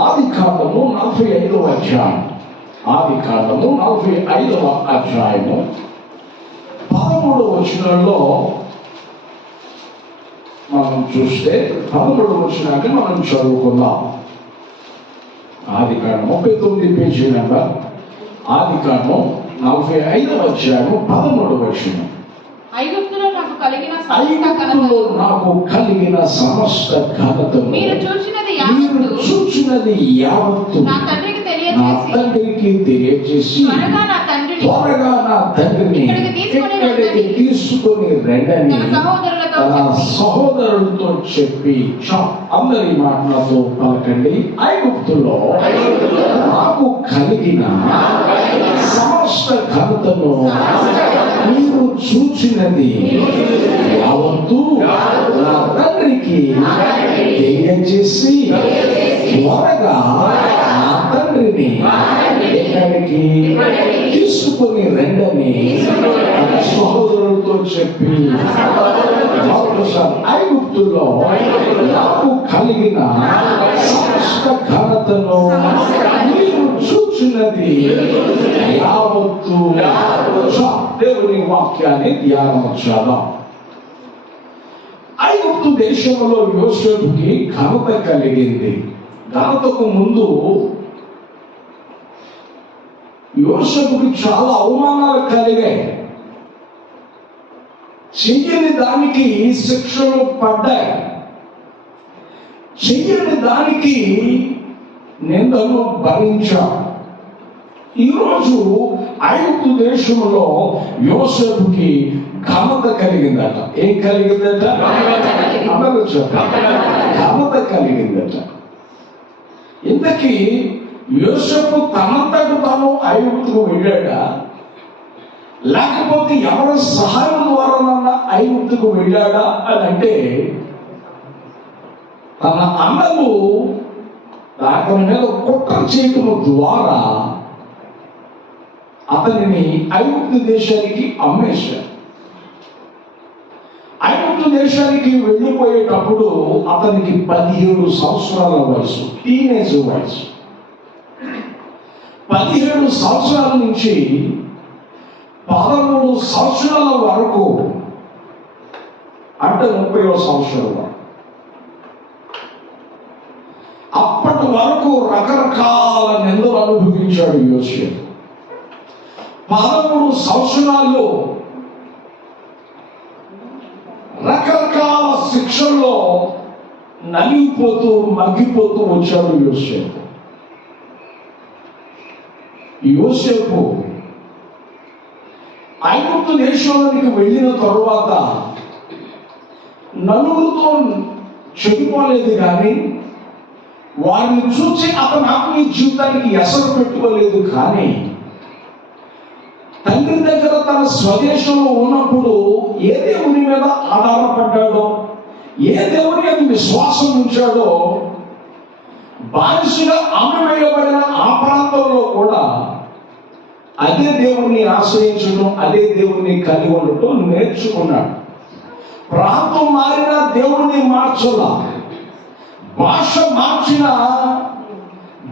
ఆదికాండము 45వ అధ్యాయం. ఆదికాండము 45వ అధ్యాయము 13వ వచనంలో మనం చూస్తే 13వ వచనాన్ని మనం చదువుకుందాం. ఆదికాండం 39 పేజీ నెంబర్. ఆదికాండం 45వ అధ్యాయం 13వ వచనం. ఐగుప్తులో నాకు కలిగిన సమస్త ఘనతను మీరు చూచినది యావత్తు నా తండ్రికి తెలియజేసి త్వరగా నా తండ్రిని ఇక్కడికి తీసుకొని రండని తన సహోదరులతో చెప్పి, అందరి మాటలతో పలకండి. ఐగుప్తులో నాకు కలిగిన సమస్త ఘనతను మీరు చూచినది యావత్తు నా తండ్రికి తెలియజేసి త్వరగా నా తండ్రిని ఇక్కడికి తీసుకుని రండని సహోదరులతో చెప్పి, ఐగుప్తులో నాకు కలిగిన సమస్త ఘనతను మీరు చూచినది యావత్తు. దేవుని వాక్యాన్ని ధ్యానం చేద్దాం. ఐగుప్తు దేశంలో యోసేపుకి ఘనత కలిగింది. ఘనతకు ముందు యోసేపుకి చాలా అవమానాలు కలిగాయి. చెయ్యని దానికి శిక్షలు పడ్డాయి. చెయ్యని దానికి నిందలు భరించాం. ఈరోజు ఐగుప్తు దేశంలో యోసేపుకి ఘనత కలిగిందట. ఏం కలిగిందట? అందరూ చెప్పండి. ఘనత కలిగిందట. ఇంతకీ యోసేపు తనంతకు తాను ఐగుప్తుకు వెళ్ళాడా, లేకపోతే ఎవరి సహాయం ద్వారా ఐగుప్తుకు వెళ్ళాడా అని అంటే, తన అన్నలు అతని మీద కుట్ర చేయటం ద్వారా అతనిని ఐగుప్తు దేశానికి అమ్మేశారు. ఐగుప్తు దేశానికి వెళ్ళిపోయేటప్పుడు అతనికి 17 సంవత్సరాల వయసు, టీనేజ్ వయసు. 17 సంవత్సరాల నుంచి 13 సంవత్సరాల వరకు, అంటే 30వ సంవత్సరం వరకు, అప్పటి వరకు రకరకాల నిందలు అనుభవించాడు యోసేపు. 13 సంవత్సరాల్లో రకరకాల శిక్షల్లో నలిగిపోతూ మగ్గిపోతూ వచ్చాడు యోసేపు. యోసేపు ఐగుప్తు దేశంలోనికి వెళ్ళిన తరువాత నలుగురితో చెడిపోలేదు, కానీ వారిని చూసి అతని ఆత్మీయ జీవితానికి ఎసరు పెట్టుకోలేదు. కానీ తండ్రి దగ్గర తన స్వదేశంలో ఉన్నప్పుడు ఏ దేవుని మీద ఆధారపడ్డాడో, ఏ దేవుని మీద విశ్వాసం ఉంచాడో, బానిసగా అమ్మివేయబడిన ఆ ప్రాంతంలో కూడా అదే దేవుణ్ణి ఆశ్రయించడం, అదే దేవుణ్ణి కలిగి ఉండటం నేర్చుకున్నాడు. ప్రాంతం మారిన దేవుణ్ణి మార్చలా, భాష మార్చిన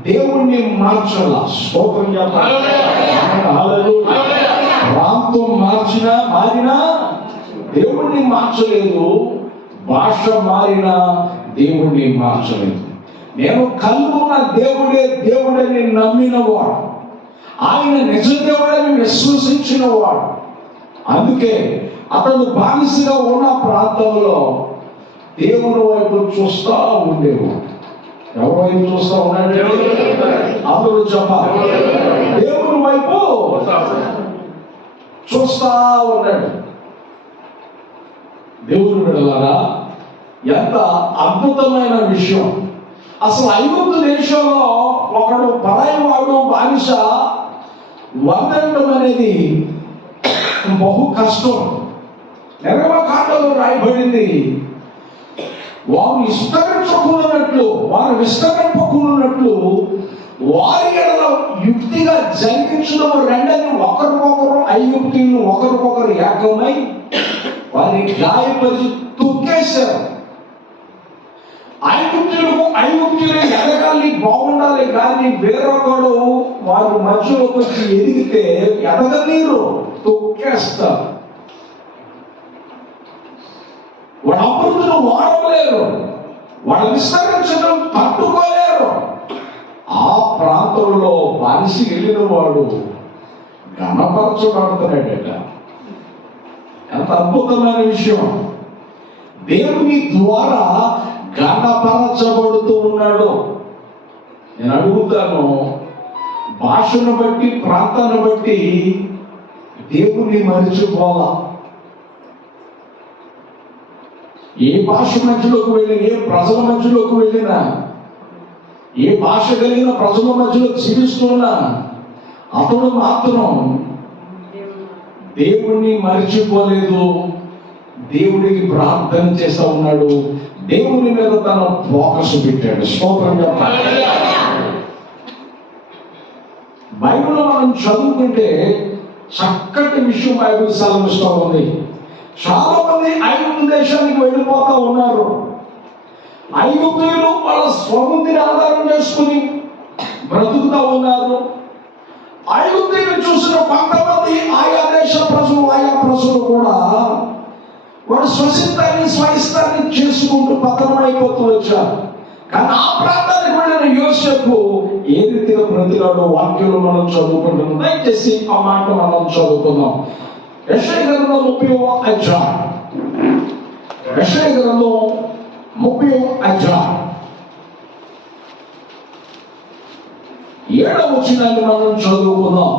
దేవుణ్ణి మార్చలా. స్తోత్రం చెప్పాలి. ప్రాంతం మారినా దేవుణ్ణి మార్చలేదు, భాష మారినా దేవుణ్ణి మార్చలేదు. నేను కలుగున్న దేవుడని నమ్మినవాడు, ఆయన నిజ దేవుడని విశ్వసించిన వాడు. అందుకే అతను బానిసగా ఉన్న ప్రాంతంలో దేవుని వైపు చూస్తా ఉండేవాడు. ఎవరి వైపు చూస్తా ఉన్నాడు? అందరూ చెప్పాలి. దేవుని వైపు చూస్తా ఉన్నాడు. దేవుని బిడ్డలారా, ఎంత అద్భుతమైన విషయం! అసలు ఐగుప్తు దేశంలో ఒకడు పరాయివాడు బానిస వందడం అనేది బహు కష్టం. నిర్గమకాండలో రాయబడింది, వారు ఇష్టపరచుకున్నట్లు, వారు ఇష్టపరచుకున్నట్లు వారి యుక్తిగా జరిగించడం రెండని ఒకరికొకరు ఐగుప్తీయులు ఒకరికొకరు ఏకమై వారిని గాయపరిచి తొక్కేశారు. ఐగుప్తులు ఎదగాలి, బాగుండాలి కానీ వేరొకడు వారి మధ్యలోకి వచ్చి ఎదిగితే ఎదగనీరు, తొక్కేస్తారు. వాళ్ళ అభివృద్ధిని వాడలేరు, వాళ్ళ విస్తరించడం తట్టుకోలేరు. ఆ ప్రాంతంలో బానిసి వెళ్ళిన వాడు ఘనపరచబడుతున్నాడట. ఎంత అద్భుతమైన విషయం! దేవుని ద్వారా ఘనపరచబడుతూ ఉన్నాడు. నేను అడుగుతాను, భాషను బట్టి ప్రాంతాన్ని బట్టి దేవుని మరిచిపోవాలా? ఏ భాష మధ్యలోకి వెళ్ళినా, ఏ ప్రజల మధ్యలోకి వెళ్ళినా, ఏ భాష కలిగిన ప్రజల మధ్యలో జీవిస్తున్నా అతడు మాత్రం దేవుణ్ణి మరిచిపోలేదు. దేవుడికి ప్రార్థన చేస్తా ఉన్నాడు. దేవుని మీద తన ఫోకస్ పెట్టాడు. స్తోత్రం చెప్పాలి. బైబిల్లో మనం చదువుకుంటే చక్కటి విషయం బైబిల్ సెలవిస్తూ ఉంది. చాలా మంది ఐగుప్తు దేశానికి వెళ్ళిపోతా ఉన్నారు. ఐగుప్తీయులు వాళ్ళ స్వబుద్ధిని ఆధారం చేసుకుని బ్రతుకుతా ఉన్నారు. ఐగుప్తీయులు చూసిన కొంతమంది ఆయా దేశ ప్రజలు కూడా వాడు స్వయిస్తాన్ని చేసుకుంటూ పతనమైపోతూ వచ్చారు. కానీ ఆ ప్రాంతానికి వెళ్ళిన యోసేపు ఏ రీతిగా బ్రతికాడో వాక్యంలో మనం చదువుకుంటున్నాం. దయచేసి ఆ మాట మనం చదువుకుందాం. యెషయా గ్రంథం 30వ అధ్యాయం. యెషయా గ్రంథం 30వ అధ్యాయం 7వ వచనాన్ని మనం చదువుకుందాం.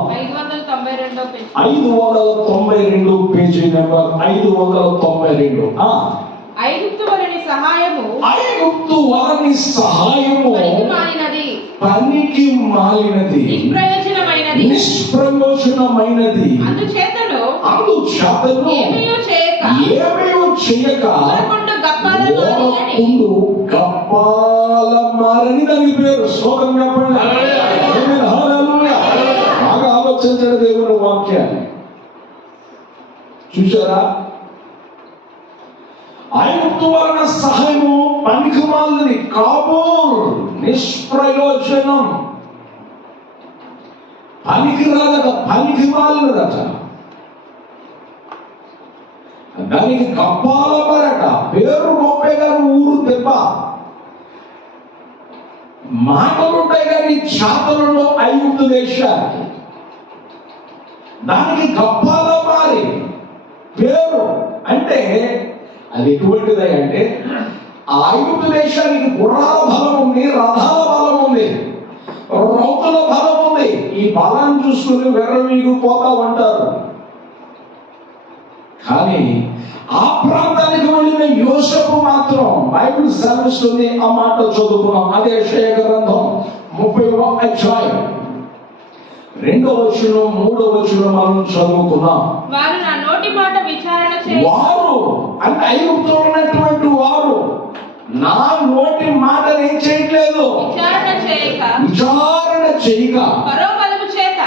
592 పేజీ నెంబర్ 592. ఐగుప్తు వారిని సహాయము పనికి మాలినది, నిష్ప్రయోజనమైనది. అందుచేతను ఏమీయూ చేయక గప్పాల మారని దానికి పేరు. స్తోత్రం చెప్పండి. హల్లెలూయా. బాగా ఆలోచించండి దేవుని వాక్యాన్ని. చూసారా? ఐగుప్తు వలన సహాయము పనికిమాలినది, కాబోల్ నిష్ప్రయోజనం. పనికిరాదట, పనికిమాలినదట. దానికి కప్పాల మరట, పేరు గొప్పే కానీ ఊరు దెబ్బ. మాటలుంటాయి కానీ చేతలలో ఐగుప్తు దేశానికి. దానికి గప్పాల మారి పేరు. అంటే అది ఎటువంటిది అంటే, ఆ ఐగుప్తు దేశానికి గుర్రాల బలం ఉంది, రథాల బలం ఉంది, రౌతుల బలం ఉంది. ఈ బలాన్ని చూసుకుని వెర్రవీగిపోతా ఉంటారు. కానీ ఆ ప్రాంతానికి వెళ్ళిన యోసేపు మాత్రం బైబిల్ సెలవిస్తుంది. ఆ మాట చదువుకున్నాం. అదే యెషయా గ్రంథం 30వ అధ్యాయం 2వ వచనం 3వ వచనం మనం చదువుకున్నాం. వారు నా నోటి మాట విచారణ చేయ, వారు అంటే ఐగుప్తులో ఉన్నటువంటి వారు నా నోటి మాటలు ఏం చేయట్లేదు, విచారణ చేయక పరో బలము చేత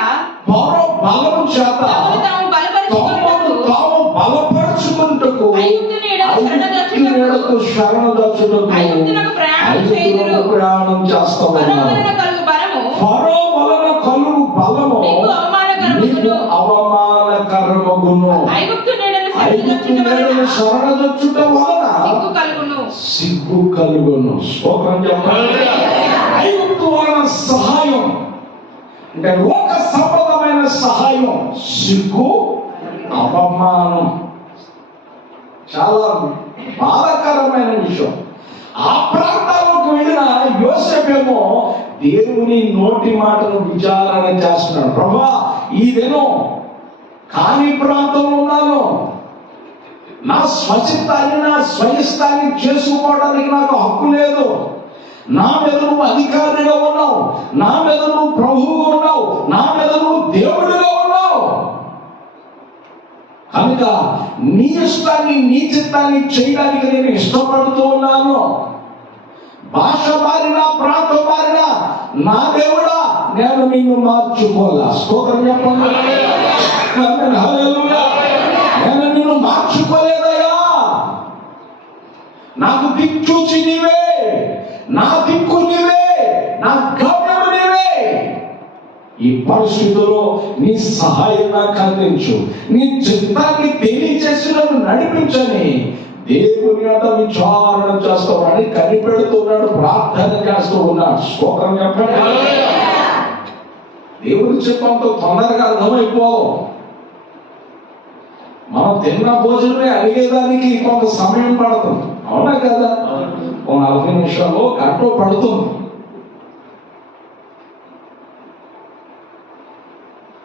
తాము బలపరుచుకుంటకు ప్రయాణం చేస్తా ఉన్నారు. ఫరో వలన కలుగు బలము నీకు అవమానకరమగును. ఐగుప్తు నీడను శరణదొచ్చుట వలన సిగ్గు కలుగును. స్తోత్రం చెప్పండి. ఐగుప్తు వలన సహాయం అంటే లోక సంబంధమైన సహాయం, సిగ్గు, అవమానం. చాలా బాధాకరమైన విషయం. ఆ ప్రాంతాలకు వెళ్ళిన యోసేపేమో దేవుని నోటి మాటను విచారణ చేస్తున్నాడు. ప్రభా, ఈ దినం కాని ప్రాంతంలో ఉన్నాను, నా స్వచిత్తాన్ని నా స్వయిస్తాన్ని చేసుకోవడానికి నాకు హక్కు లేదు. నా మీద నువ్వు అధికారిగా ఉన్నావు, నా మీద నువ్వు ప్రభువుగా ఉన్నావు, నా మీద నువ్వు దేవుడిగా ఉన్నావు. కనుక నీ ఇష్టాన్ని నీ చిత్తాన్ని చేయడానికి నేను ఇష్టపడుతూ ఉన్నాను. భాష మారినా ప్రాంతం మారినా నా దేవుడా నేను నిన్ను మార్చుకోలా. స్తోత్రం చెప్పండి. హల్లెలూయా. నేను నిన్ను మార్చుకోలేదయ్యా. నాకు దిక్చూచి నీవే, నా దిక్కు నీవే, నా ఈ పరిస్థితుల్లో నీ సహాయం నాకు అందించు, నీ చిత్తాన్ని తెలియజేసి నన్ను నడిపించని దేవుని యొక్క విచారణ చేస్తామని కనిపెడుతున్నాడు, ప్రార్థన చేస్తూ ఉన్నాడు. స్తోత్రం చెప్పండి. దేవుని చిత్తంతో తొందరగా అర్థమైపోవు. మనం తిన్న భోజనమే అడిగేదానికి కొంత సమయం పడుతుంది, అవునా కదా? ఓ 40 నిమిషాలు గంట పడుతుంది.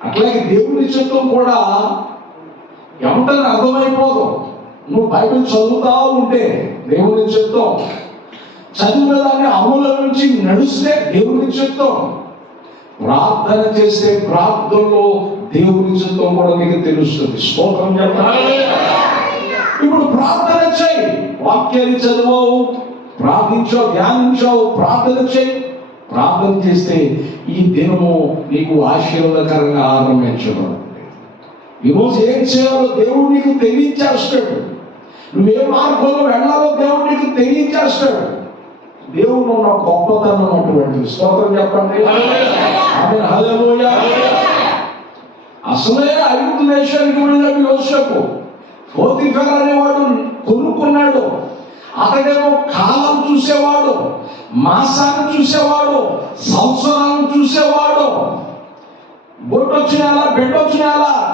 అట్లాగే దేవుని చిత్తం కూడా ఏమంటారు అర్థమైపోదు. నువ్వు బైబిల్ చదువుతా ఉంటే దేవుని చిత్తం, చదివిన దాన్ని అమలు నుంచి నడిస్తే దేవుని చిత్తం, ప్రార్థన చేస్తే ప్రార్థనలో దేవుని చిత్తం కూడా నీకు తెలుస్తుంది. స్తోత్రం చెప్పాలి. ఇప్పుడు ప్రార్థన చేయి, వాక్యాన్ని చదువు, ప్రార్థించావు, ధ్యానించావు, ప్రార్థన చేయి. ప్రార్థన చేస్తే ఈ దినము నీకు ఆశీర్వాదకరంగా ఆరంభించబడుతుంది. ఈరోజు ఏం చేయాలో దేవుడు నీకు తెలియచేస్తాడు. నువ్వే మార్గంలో వెళ్ళాలో దేవుడు నీకు తెలియచేస్తాడు. దేవుడు ఉన్న గొప్పతనం అటువంటి. స్తోత్రం చెప్పండి. ఆమేన్, హల్లెలూయా. అసలే ఐగుప్తు దేశానికి వెళ్ళాడు యోసేపు. పోతీఫర్ అనేవాడు కొనుక్కున్నాడు. అతడేమో కాలం చూసేవాడు, మాసాన్ని చూసేవాడు, సంవత్సరాలను చూసేవాడు. బొట్టు వచ్చిన బిడ్డ వచ్చిన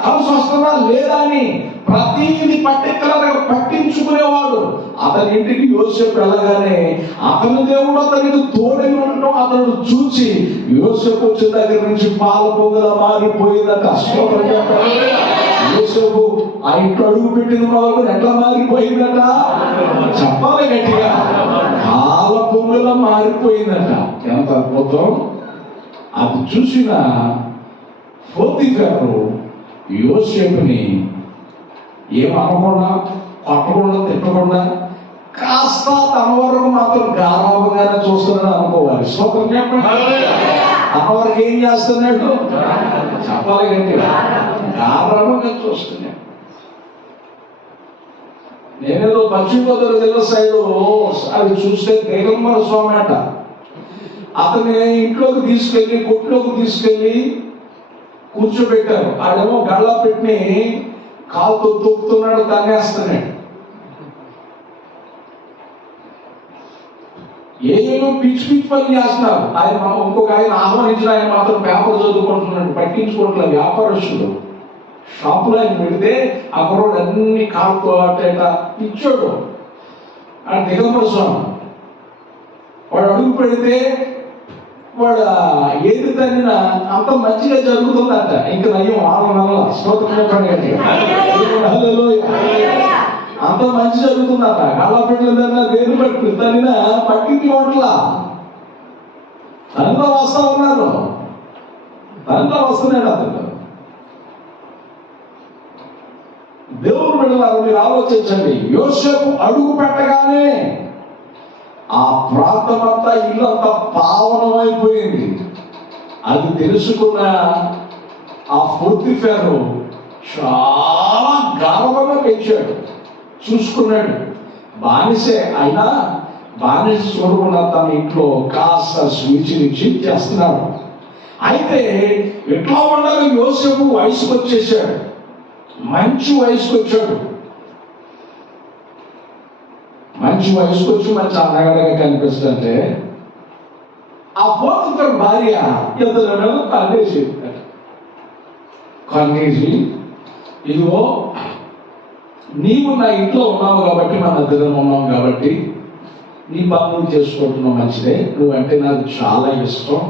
కలిసి వస్తుందా లేదా అని ప్రతిదీ పర్టికులర్ గా పట్టించుకునేవాడు. అతని ఇంటికి యోసేపు వెళ్ళగానే అతని దేవుడు అతనికి తోడై ఉండటం అతడు చూసి యోసేపు వచ్చిన దగ్గర నుంచి పాల పొంగల మారిపోయిందట. యోసేపు ఆ ఇంట్లో అడుగు పెట్టిన మొదలు ఎట్లా మారిపోయిందట చెప్పాలి గట్టిగా. పాల పొంగల మారిపోయిందట. ఎంత అద్భుతం! అది చూసిన పోతీఫరు యోసేపుని ఏమనకుండా, కొట్టకుండా, తిట్టకుండా కాస్త తన వరకు మాత్రం గారాభంగానే చూస్తున్నాడు అనుకోవాలి. స్తోత్రం చెప్పండి. తన వరకు ఏం చేస్తున్నాడు చెప్పాలి గట్టిగా, గారాభంగా చూస్తున్నాడు. నేనేదో పశ్చిమ గోదావరి జిల్లా సైడు అవి చూస్తే దిగంబర స్వామి అంట. అతని ఇంట్లోకి తీసుకెళ్ళి కొట్లోకి తీసుకెళ్ళి కూర్చోబెట్టారు. ఆడేమో గళ్ళ పెట్టి కాలుతో తొక్కుతున్నాడు, తన్నేస్తున్నాడు. ఏమో పిచ్చి పిచ్చి పని చేస్తున్నారు. ఆయన ఇంకొక ఆయన ఆహ్వానించిన ఆయన మాత్రం పేపర్ చదువుకుంటున్నాడు, పట్టించుకోవట్లేదు. వ్యాపారస్తుడు షాపులో ఆయన పెడితే ఆ కుర్రోడు అన్ని కాలుతో అట్ట ఇచ్చాడు. ఆ దిగంబర స్వామి వాడు అడుగు పెడితే వాడు ఏది తగిన అంత మంచిగా జరుగుతుందంట. ఇంకా నయ్యం 6 నెలల స్తోత్రం అంత మంచి జరుగుతుందట. గళ్ళ పెట్టలేదన్నా దేని పట్టి తగిన పట్టింటి వంటలా తనతో వస్తా ఉన్నారు, తనతో వస్తున్నాడు అతను. దేవుడు బిడ్డలారా మీరు ఆలోచించండి. యోసేపు అడుగు పెట్టగానే ఆ ప్రాంతమంతా ఇల్లంతా పావనమైపోయింది. అది తెలుసుకున్న ఆ పోతీఫరు చాలా గర్వంగా పెంచాడు, చూసుకున్నాడు. బానిసే అయినా బానిస చూడకుండా తన ఇంట్లో కాస్త స్వీచినిచ్చి చేస్తున్నాడు. అయితే ఎట్లా ఉండాలి, యోసేపు వయసుకు వచ్చేసాడు, మంచి వయసుకు వచ్చాడు. మంచి వయసుకు వచ్చి మంచి అందగడగా కనిపిస్తుంటే ఆ పోతీఫర్ భార్య ఇద్దరు కన్నేసి కన్నేసి, ఇదిగో నీవు నా ఇంట్లో ఉన్నావు కాబట్టి, మన ఇద్దరం ఉన్నాం కాబట్టి నీ పనులు చేసుకుంటున్నావు, మంచిదే, నువ్వంటే నాకు చాలా ఇష్టం,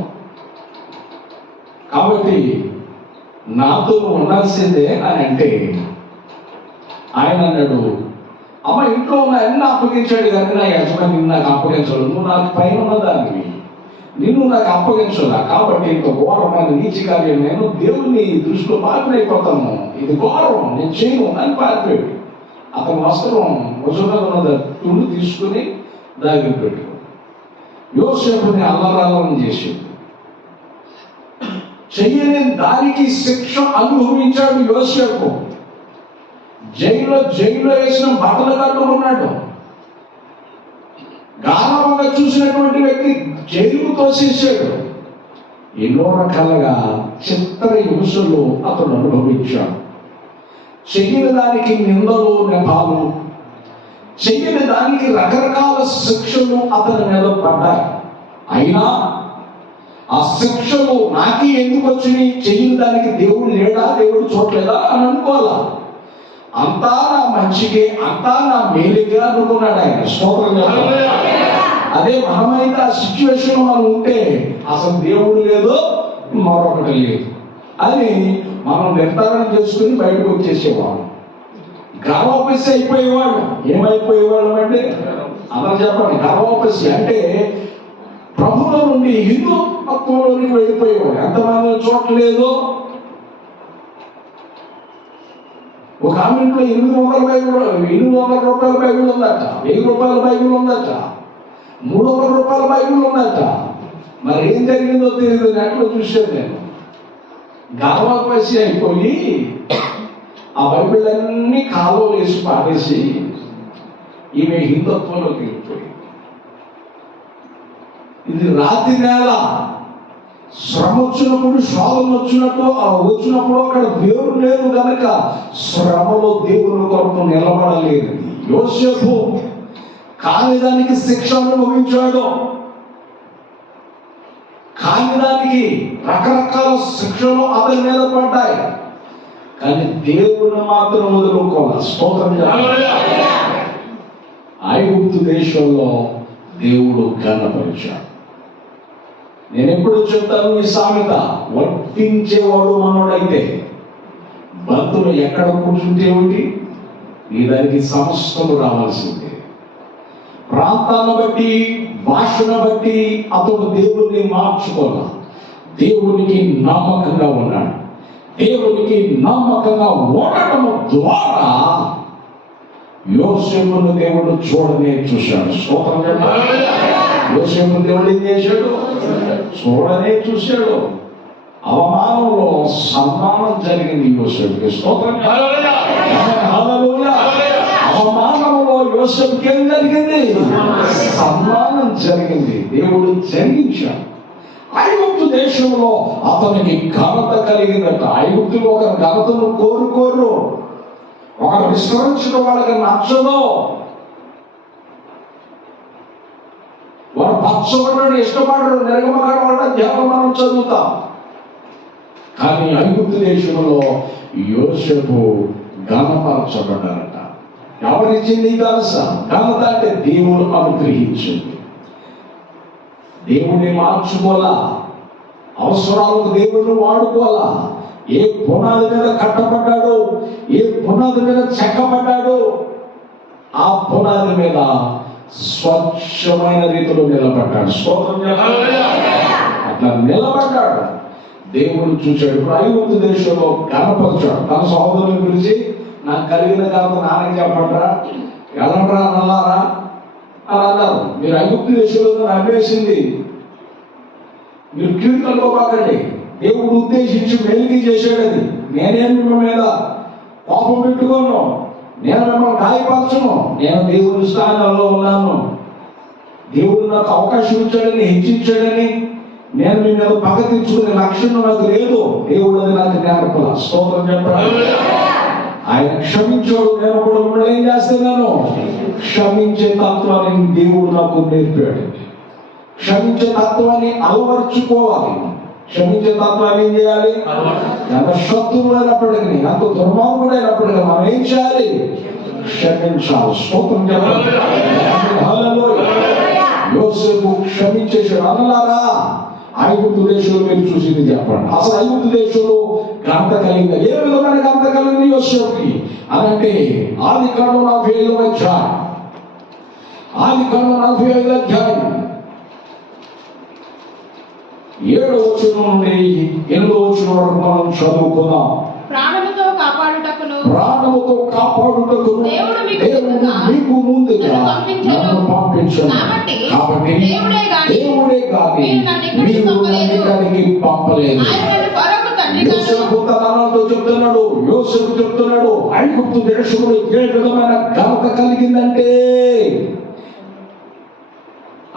కాబట్టి నాతో ఉండాల్సిందే అని అంటే ఆయన అన్నాడు, అమ్మ ఇంట్లో ఉన్న అన్ని అప్పగించాడు కానీ నా యజమాని నాకు అప్పగించడు, నువ్వు నాకు పైన ఉన్నదానివి, నిన్ను నాకు అప్పగించదా, కాబట్టి ఇంత ఘోరమైన నీచి కార్యం నేను దేవుని దృష్టిలో పారిపోతాను, ఇది ఘోరం, నేను చేయను అని పారిపోయాడు. అతని వస్త్రం భుజంలో ఉన్న తుండు తీసుకుని దాగి పెట్టు. యోసేపుని అల్లరాలం చేసి చెయ్యని దానికి శిక్ష అనుభవించాడు యోసేపు. జైల్లో వేసిన బట్టలు కట్టుకున్నాడు. గారాబంగా చూసినటువంటి వ్యక్తి జైలు తోసేసాడు. ఎన్నో రకాలుగా చిత్ర హింసలు అతడు అనుభవించాడు. చెయ్యని దానికి నిందలు నెపాలు, చెయ్యని దానికి రకరకాల శిక్షలు అతని మీద పడ్డాయి. అయినా ఆ శిక్షలు నాకే ఎందుకు వచ్చినాయి, చెయ్యని దానికి దేవుడు లేడా, దేవుడు చూడలేదా అని అనుకోవాలా. అంతా నా మంచికే, అంతా నా మేలుగా అనుకున్నాడు ఆయన. స్తోత్రం చెప్పాలి. అదే మనమైతే ఆ సిచ్యువేషన్ మనం ఉంటే అసలు దేవుడు లేదు, మరొకటి లేదు అని మనం నిర్ధారణ చేసుకుని బయటకు వచ్చేసేవాడు. గర్వోపసి అయిపోయేవాడు. ఏమైపోయేవాడు అంటే అందరూ చెప్పండి, గర్వోపసి అంటే ప్రభువుల నుండి హిందుత్వంలోనికి వెళ్ళిపోయేవాడు. ఎంతమంది చూడలేదు. ఒక ఆమె ఇంట్లో 800 రూపాయల బైబిల్ ఉందట, 1000 రూపాయల బైబిల్ ఉందట, 300 రూపాయల బైబిల్ ఉందట. మరి ఏం జరిగిందో తెలియదు. నెట్లో చూసాను నేను. గర్వపసి అయిపోయి ఆ బైబిల్ అన్ని కాలువ వేసి పారేసి ఈమె హిందుత్వంలోకి వెళ్ళిపోయి, ఇది రాత్రి నేల. శ్రమ వచ్చినప్పుడు, శోధన వచ్చినప్పుడు అక్కడ దేవుడు లేదు కనుక శ్రమలో దేవుని కొరకు నిలబడలేదు. యోసేపు కాని దానికి శిక్ష అనుభవించాడు. కాని దానికి రకరకాల శిక్షలు అతని మీద పడ్డాయి. కానీ దేవుని మాత్రం వదులుకోవాలి. స్తోత్రం చెప్పాలి. ఐగుప్తు దేశంలో దేవుడు ఘనపరిచాడు. నేను ఎప్పుడు చెప్తాను ఈ సామెత, వడ్డించేవాడు మనోడైతే బంతులు ఎక్కడ కూర్చుంటే ఏమిటి, నీ దానికి సమస్తలు రావాల్సిందే. ప్రాంతాన్ని బట్టి, భాషను బట్టి అతడు దేవుడిని మార్చుకోవాలి. దేవునికి నమ్మకంగా ఉన్నాడు. దేవునికి నమ్మకంగా ఉండటం ద్వారా యోసేపును దేవుడు చూడనే చూశాడు. స్తోత్రం చెప్పాలి. యోసేపు దేవుడు ఏం చేశాడు? చూడనే చూశాడు. అవమానంలో సన్మానం జరిగింది యోసేపుకి. స్తోత్రం. హల్లెలూయా. అవమానంలో యోసేపుకి ఏం జరిగింది? సన్మానం జరిగింది. దేవుడు జరిగించాడు. ఐగుప్తు దేశంలో అతనికి ఘనత కలిగిందట. ఐగుప్తులో ఒక ఘనతను కోరుకోరు, ఒకరు విస్తరించడం వాళ్ళకి నచ్చదు. వాడు పచ్చబడ్డాడు, ఇష్టపడ్డాడు, నిర్గమకాండ అధ్యాయం మనం చదువుతాం. కానీ ఐగుప్తు దేశంలో యోసేపు ఘనపరచబడ్డారట. ఎవరిచ్చింది ఘనత అంటే దేవుడు అనుగ్రహించింది. దేవుడిని మార్చుకోవాలా, అవసరాలకు దేవుడిని వాడుకోవాలా. ఏ పునాది మీద కట్టబడ్డాడు, ఏ పునాది మీద చెక్కబడ్డాడు, ఆ పునాది మీద స్వచ్ఛమైన రీతిలో నిలబడ్డాడు. అట్లా నిలబడ్డాడు. దేవుడు చూశాడు. ఇప్పుడు ఐగుప్తు దేశంలో కనపరిచాడు. తన సహోదరుని పిలిచి, నాకు కలిగిన ఘనత నాన్నకి చెప్పండిరా, వెళ్ళండ్రా అన్నారా అని అన్నారు. మీరు ఐగుప్తు దేశంలో అన్వేషింది, మీరు కీడు కలుకోబాకండి. దేవుడు ఉద్దేశించి మేలుకి చేశాడు. అది నేనేం మిమ్మల్ని మీద కోపం పెట్టుకోను, నేను మిమ్మల్ని గాయపరచను. నేను దేవుడి స్థానంలో ఉన్నాను. దేవుడు నాకు అవకాశం ఇచ్చాడని, హెచ్చించాడని నేను మీ మీద పగ తెచ్చుకునే లక్షణం నాకు లేదు. దేవుడు అది నాకు నేర్పల. స్తోత్రం చెప్పాలి. ఆయన క్షమించాడు. నేను కూడా మిమ్మల్ని ఏం చేస్తున్నాను? క్షమించే తత్వాన్ని దేవుడు నాకు నేర్పాడు. క్షమించే తత్వాన్ని అలవర్చుకోవాలి. క్షమించే తత్వాన్ని ఏం చేయాలి? ఎంత శత్రువు అయినప్పటికీ, ఎంత దుర్మార్గుడైనప్పటికీ మనం ఏం చేయాలి? క్షమించాలి. స్తోత్రం చెప్పాలి. యోసేపు క్షమించేసాడు. అన్నలారా, ఐగుప్తు దేశంలో మీరు చూసింది చెప్పండి. అసలు ఐగుప్తు దేశంలో ఘనత కలిగింది. ఏ విధమైన ఘనత కలిగింది యోసేపుకి అని అంటే, ఆదికాండం 45వ అధ్యాయం, ఆదికాండం 45వ అధ్యాయం 7వ వచనం నుండి 8వ వచనం వరకు మనం చదువుకుందాం. ప్రాణముతో కాపాడుటకును దేవుడు మీకు ముందుగా నన్ను పంపించను. కాబట్టి దేవుడే గాని మీరు నన్ను ఇక్కడికి పంపలేదు. యోసేపు తన అన్నతో చెప్తున్నాడు, యోసేపు చెప్తున్నాడు, ఐగుప్తు దేశంలో ఏ విధమైన ఘనత కలిగిందంటే,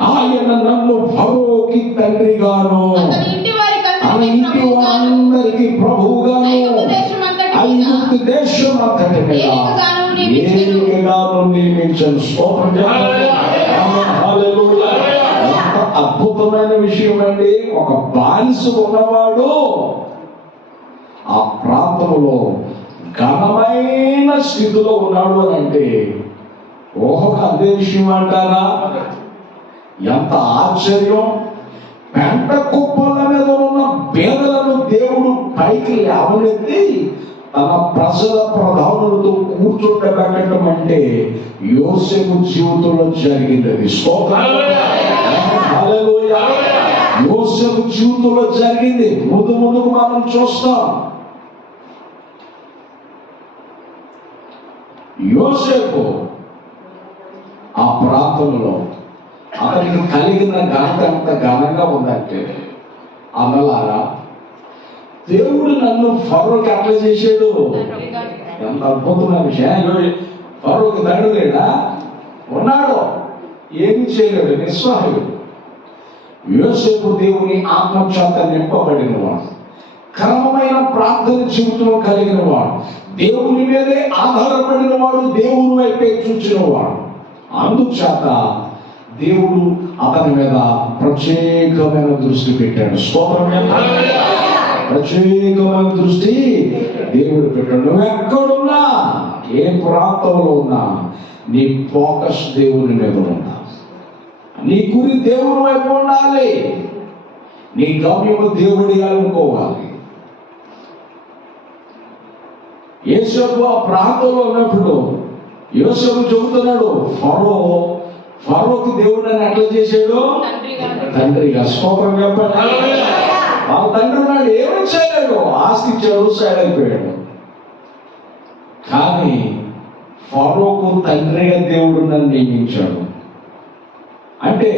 ఆయన నన్ను ఫరోకి తండ్రిగాను, అతని ఇంటి వారికి తన ఇంటి వారందరికీ ప్రభువుగాను ఐగుప్తు దేశం అంతటి మీద ఏలికగాను నియమించను. స్తోత్రం చెప్పండి. హల్లెలూయా. ఎంత అద్భుతమైన విషయం అండి. ఒక బానిస ఉన్నవాడు ఆ ప్రాంతంలో ఘనమైన స్థితిలో ఉన్నాడు అని అంటే ఓహోగా అదే విషయం అంటారా? ఎంత ఆశ్చర్యం. పెంట కుప్పల మీద ఉన్న పేదలను దేవుడు పైకి లేవనెత్తి తన ప్రజల ప్రధానులతో కూర్చోబెట్టడం అంటే యోసేపు జీవితంలో జరిగింది. అది స్తోత్రం. హల్లెలూయా. యోసేపు జీవితంలో జరిగింది. ముందుకు మనం చూస్తాం. యోసేపు ఆ ప్రాంతంలో అతనికి కలిగిన ఘనత ఎంత ఘనంగా ఉందంటే, అన్నలారా, దేవుడు నన్ను ఫరోకి అట్లా చేశాడు. ఎంత అద్భుతమైన విషయం. ఫరోకి తండ్రి లేడా? ఉన్నాడు. ఏమి చేయలేడు, నిస్సహాయుడు. యోసేపు దేవుని ఆత్మచేత నింపబడిన వాడు, క్రమమైన ప్రార్థన జీవితం కలిగిన వాడు, దేవుని మీదే ఆధారపడిన వాడు, దేవుని వైపే చూచిన వాడు. అందుచేత దేవుడు అతని మీద ప్రత్యేకమైన దృష్టి పెట్టాడు. స్తోత్రం. ప్రత్యేకమైన దృష్టి దేవుడు పెట్టాడు. నువ్వు ఎక్కడున్నా, ఏ ప్రాంతంలో ఉన్నా, నీ ఫోకస్ దేవుని మీద ఉండాలి. నీ గురి దేవుని వైపు ఉండాలి. నీ గమ్యము దేవుడి అనుకోవాలి. యోసేపు ఆ ప్రాంతంలో ఉన్నప్పుడు యోసేపు చెబుతున్నాడు, ఫరోకి దేవుడు అని ఎట్లా చేశాడు? తండ్రిగా. స్తోత్రం చెప్పండి. వాళ్ళ తండ్రి ఉన్నాడు, ఏమీ చేయలేడు. ఆస్తి ఇచ్చాడు, సైడ్ అయిపోయాడు. కానీ ఫరోకు తండ్రిగా దేవుడు నన్ను నియమించాడు అంటే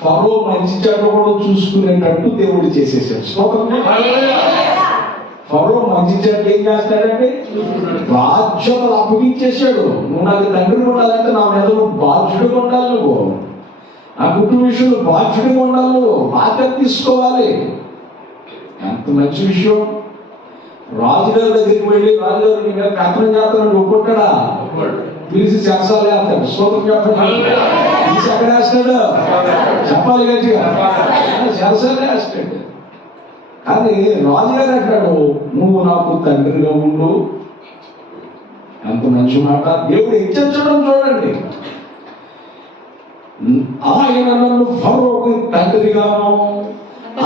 ఫరో మంచి చెడ్డ కూడా చూసుకునేటట్టు దేవుడు చేసేసాడు. స్తోత్రం. ఫరో మంచి చెడ్డ ఏం చేస్తాడంటే బాధ్యతలు అప్పగించేశాడు. నువ్వు నాకు తండ్రి ఉండాలంటే నా మీద నువ్వు బాధ్యుడిగా ఉండాలి. నువ్వు నా కుటుంబ విషయంలో బాధ్యుడిగా ఉండాలి. నువ్వు బాధ్యత తీసుకోవాలి. ఎంత మంచి విషయం. రాజుగారి దగ్గరికి వెళ్ళి, రాజుగారు నీ మీద కథనం చేస్తానని ఒప్పుకుంటాడా? పిలిచి చేస్తాలే అంటాడు. స్తోత్రం చెప్పండి. పిలిచి ఎక్కడ వేస్తాడు? చెప్పాలి గట్టిగా. చేస్తాలే వేస్తాడు. కానీ రాజుగారు అంటాడు, నువ్వు నాకు తండ్రిగా ఉండు. ఎంత మంచి మాట. దేవుడు హెచ్చరించడం చూడండి. ఆయన నన్ను ఫరోకు తండ్రిగాను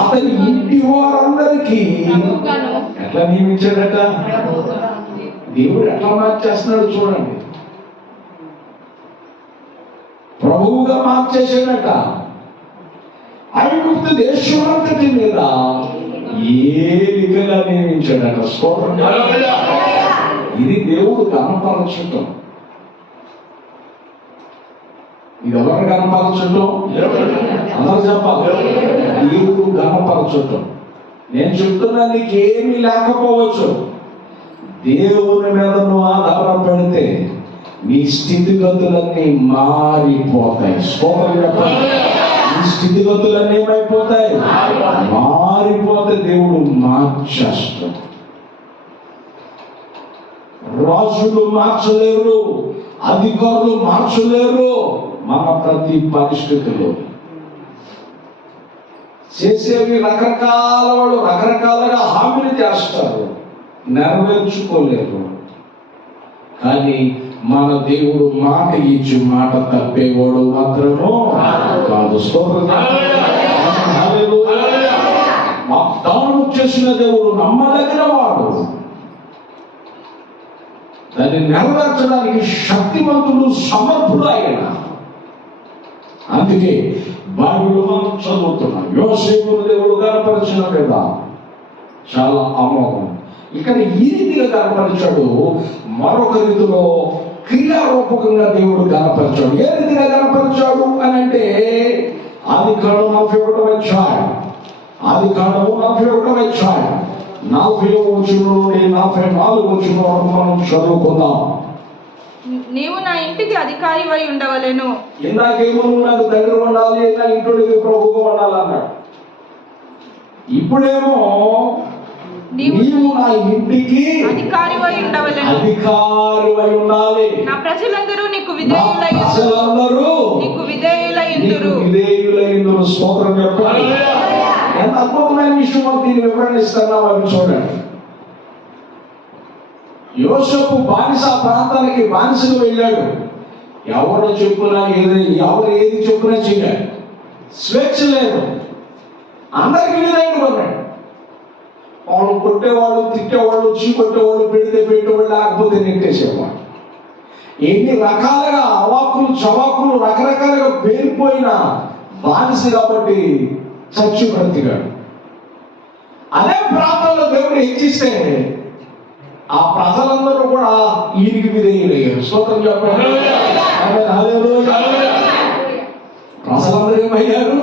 అతని ఇంటి వారందరికీ ఎట్లా నియమించాడట? దేవుడు ఎట్లా మార్చేస్తున్నాడు చూడండి. ప్రభువుగా మార్చేసాడట. ఐగుప్తు దేశమంతటి మీద ఏలికగా నియమించాడట. స్తోత్రం. ఇది దేవుడు కనపరచటం. ఇది ఎవరు కనపరచటం? అందరూ చెప్పాలి. దేవుడు కనపరచటం. నేను చెప్తున్నా, నీకేమీ లేకపోవచ్చు. దేవుని మీద నువ్వు ఆధారపడితే నీ స్థితిగతులన్నీ మారిపోతాయి. స్తోత్రం చెప్పండి. నీ స్థితిగతులన్నీ ఏమైపోతాయి? మారిపోతే దేవుడు మార్చేస్తాడు. రాజులు మార్చలేరు, అధికారులు మార్చలేరు. మన ప్రతి పరిస్థితుల్లో చేసేవి రకరకాల వాళ్ళు రకరకాలుగా హామీలు చేస్తారు, నెరవేర్చుకోలేరు. కానీ మన దేవుడు మాట ఇచ్చి మాట తప్పేవాడు మాత్రము కాదు. వాగ్దానం చేసిన దేవుడు నమ్మదగిన వాడు. దాన్ని నెరవేర్చడానికి శక్తివంతుడు, సమర్థుడు ఆయన. అందుకే బైబిల్ మనం చదువుతున్నాం. యోసేపును దేవుడు కనపరిచిన లేదా చాలా అమోఘం. ఇక్కడ ఈ రీతిగా కనపరిచాడు. మరొక రీతిలో క్రియారూపకంగా దేవుడు కనపరిచాడు. ఏ రీతిగా కనపరిచాడు అని అంటే, ఆదికాండం 41వ అధ్యాయం, ఆదికాండము 41వ అధ్యాయం 40వ వచనం నుండి 44వ వచనం వరకు మనం చదువుకుందాం. నీవు నా ఇంటికి అధికారి అయి ఉండవలెను. ఇందాకేమో నువ్వు నాకు తండ్రి ఉండాలి, నా ఇంటికి ప్రభువుగా ఉండాలి అన్నాడు. ఇప్పుడేమో నీవు నీవు నా ఇంటికి అధికారివై ఉండవలెను. అధికారివై ఉండాలి. నా ప్రజలందరూ నీకు నా విధేయులై ప్రజలందరూ నీకు విధేయులై నీకు ఉందురు. విధేయులై ఉందురు. స్తోత్రం చెప్పాలి. ఎంత అద్భుతమైన విషయం మాకు దీన్ని వివరణ ఇస్తున్నా వాళ్ళు చూడండి. యోసేపు బానిస ప్రాంతానికి బానిసగా వెళ్ళాడు. ఎవరు చెప్పునా ఎవరు ఏది చెప్పునా చేయాలి. స్వేచ్ఛ లేదు. అందరికి విధేయుడు కొన్నాడు. వాళ్ళు కొట్టేవాళ్ళు, తిట్టేవాళ్ళు, చీకొట్టేవాళ్ళు, పెడితే పెట్టేవాళ్ళు, లేకపోతే నెట్టేసేవాళ్ళు. ఎన్ని రకాలుగా అవాకులు చవాకులు రకరకాలుగా పేరిపోయిన బానిస కాబట్టి చచ్చి బ్రతికాడు. అదే ప్రాంతంలో దేవుడు హెచ్చిస్తే ఆ ప్రజలందరూ కూడా ఈయనకి విధేయులయ్యారు. స్తోత్రం చెప్పండి. హల్లెలూయా. ప్రజలందరూ ఏమయ్యారు?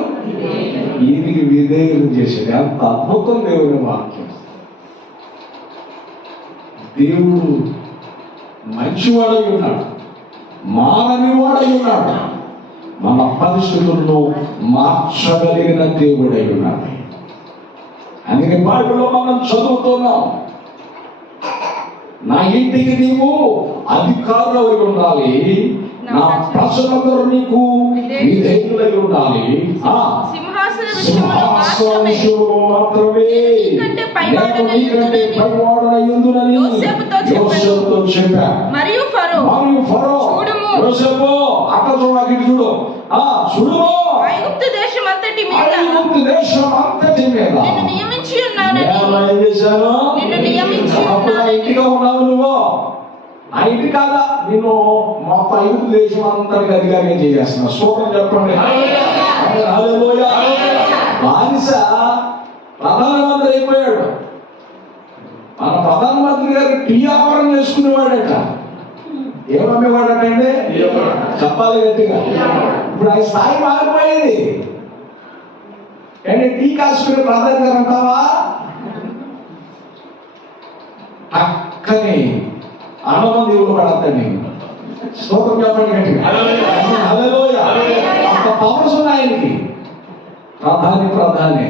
ఈయనకి విధేయులు చేశాడు. ఎంత అద్భుతం దేవుని వాక్యం. దేవుడు మంచివాడై ఉన్నాడు, మానని వాడై ఉన్నాడు, మన పరిస్థితులను మార్చగలిగిన దేవుడై ఉన్నాడు. అందుకే బైబిల్లో మనం చదువుతున్నాం, నా ఇంటికి నీవు అధికారులై ఉండాలి, నా ప్రజలందరూ నీకు విధేయులై ఉండాలి. సింహాసన సింహాసన విషయంలో మాత్రమే నీకంటే పైవాడనై ఉందునని యోసేపుతో చెప్పాడు. మరియు ఫరో చూడుము, యోసేపు అక్కడ చూడకి చూడు, చూడుము, ఐగుప్తు దేశం అంతటి మీద నిన్ను నియమించి ఉన్నానని. ఏం చేశాను? నిన్ను నియమించి ఉన్నానని. ఇంటిగా ఉన్నావు నువ్వు. ఆ ఇంటి కాదా, నిన్ను మొత్తం ఐగుప్తు దేశం అంతటికి అధికారిగా చేసేస్తున్నా. స్తోత్రం చెప్పండి. హల్లెలూయా. బానిస ప్రధానమంత్రి అయిపోయాడు. మన ప్రధానమంత్రి గారు టీ వ్యాపారం చేసుకునేవాడట. ఏమమ్మేవాడటండి? చెప్పాలి గట్టిగా. ఇప్పుడు ఆయన స్థాయి మారిపోయింది. అంటే టీ కాసుకునే ప్రధాని గారు అంటావా? అక్కని అన్నమం దేవుడు పడతాడు. స్తోత్రం చెప్పండి గట్టిగా. హల్లెలూయా. అంత పవర్స్ ఉన్నాయి ఆయనకి. ప్రధాని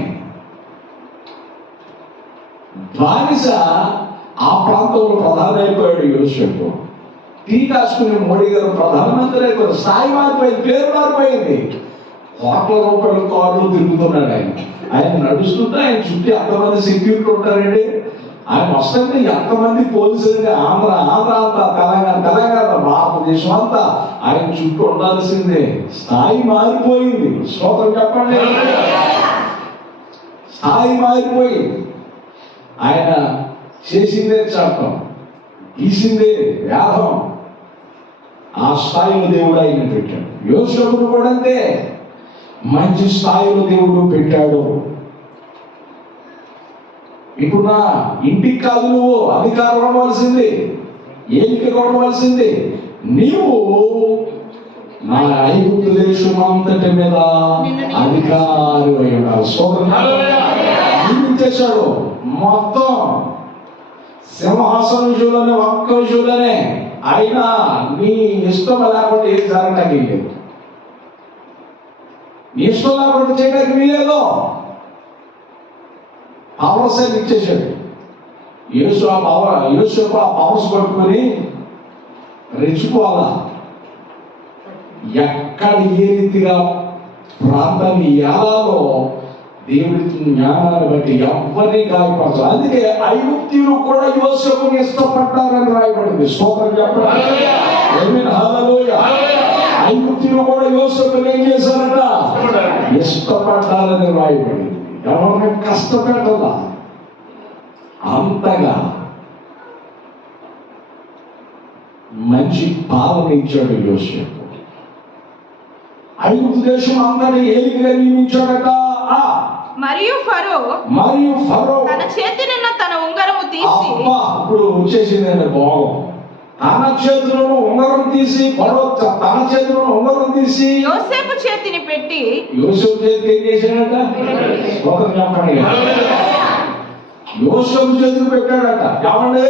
బానిస ఆ ప్రాంతంలో ప్రధాని అయిపోయాడు యోసేపు. టీ కాసుకునే మోడీ గారు ప్రధానమంత్రి అయిపోయారు. స్థాయి మారిపోయింది, పేరు మారిపోయింది. కోట్ల రూపాయల కార్లు తిరుగుతున్నాడు ఆయన నడుస్తుంటే ఆయన చుట్టూ ఎంతమంది సెక్యూరిటీ ఉంటారండి. ఆయన వస్తుంటే ఎంతమంది పోలీసులు, ఆంధ్ర అంతా, తెలంగాణ భారతదేశం అంతా ఆయన చుట్టూ ఉండాల్సిందే. స్థాయి మారిపోయింది. స్తోత్రం చెప్పండి. స్థాయి మారిపోయింది. ఆయన చేసిందే చట్టం, గీసిందే వేదం. ఆ స్థాయిలో దేవుడు ఆయన పెట్టాడు. యోసేపును కూడా అంతే మంచి స్థాయిలో దేవుడు పెట్టాడు. ఇప్పుడు నా ఇంటికి కాదు నువ్వు అధికారం ఉండవలసింది, ఏలిక ఉండవలసింది. నీవు నా ఐగుప్తు దేశం అంతటి మీద అధికారి అయి ఉండాలి. నియమించేశాడు. మొత్తం సింహాసనం విషయంలోనే, ఒక్క విషయంలోనే. అయినా నీ ఇష్టం లేకుండా ఏం జరగడానికి లేదు. నీ ఇష్టం లేకుండా చేయడానికి వీలేదు. పవర్స్ అని ఇచ్చేసాడు. యోసేపు ఆ పవర్స్ పట్టుకొని రెచ్చిపోవాలా. ఎక్కడ ఏ రీతిగా ప్రాంతాన్ని ఏలాలో దేవుడికి జ్ఞానాన్ని బట్టి ఎవరిని గాయపరచాలి. అందుకే ఐగుప్తీయులు కూడా యోసేపుని ఇష్టపడ్డారని రాయబడింది. స్తోత్రం చెప్పండి. హల్లెలూయా. ఐగుప్తీయులు కూడా యోసేపుని ఏం చేశారట? ఇష్టపడ్డారని రాయబడింది. ఎవరిని కష్టపెట్టాలా అంతగా మంచి పాలన ఇచ్చాడు యోసేపు. ఐగుప్తు దేశం అందరినీ ఏలికగా నియమించాడట. మరియు ఫరో తన చేతినున్న తన ఉంగరము తీసి, ఇప్పుడు వచ్చేసిందండి భావం. తన చేతిలో ఉంగరం తీసి, ఫరో తన చేతిలో ఉంగరం తీసి యోసేపు చేతిని పెట్టి, యోసేపు చేతికి ఏం చేశాడట? ఒకరు చెప్పండి. యోసేపు చేతికి పెట్టాడట. ఏమండి,